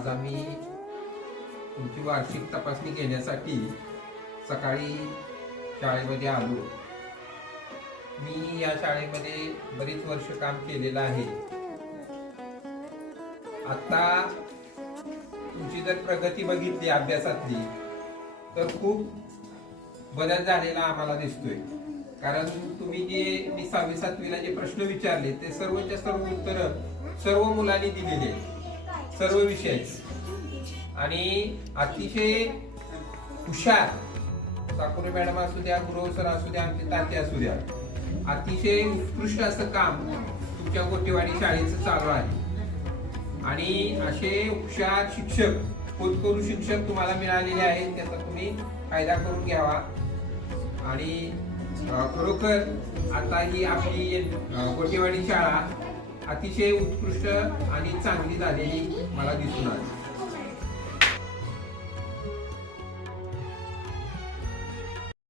आज आम्ही तुमची वार्षिक तपासणी घेण्यासाठी सकाळी शाळेमध्ये आलो. मी या शाळेमध्ये बरीच वर्ष काम केलेलं आहे. आता तुमची जर प्रगती बघितली अभ्यासातली तर खूप बदल झालेला आम्हाला दिसतोय. कारण तुम्ही जे मी 6वी 7वीला जे प्रश्न विचारले ते सर्वच्या सर्व उत्तर सर्व मुलांनी दिलेले, सर्व विषयाची, आणि अतिशय हुशार, साकुरे मॅडम असू द्या, गुरव सर असू द्या, आमचे ताते असू द्या, अतिशय उत्कृष्ट असं काम तुमच्या गोटेवाडी शाळेचं चालू आहे. आणि असे हुशार शिक्षक, होतकरू शिक्षक तुम्हाला मिळालेले आहेत. त्याचा तुम्ही फायदा करून घ्यावा. आणि खरोखर आता ही आपली गोटेवाडी शाळा अतिशय उत्कृष्ट आणि चांगली झालेली मला दिसून आली.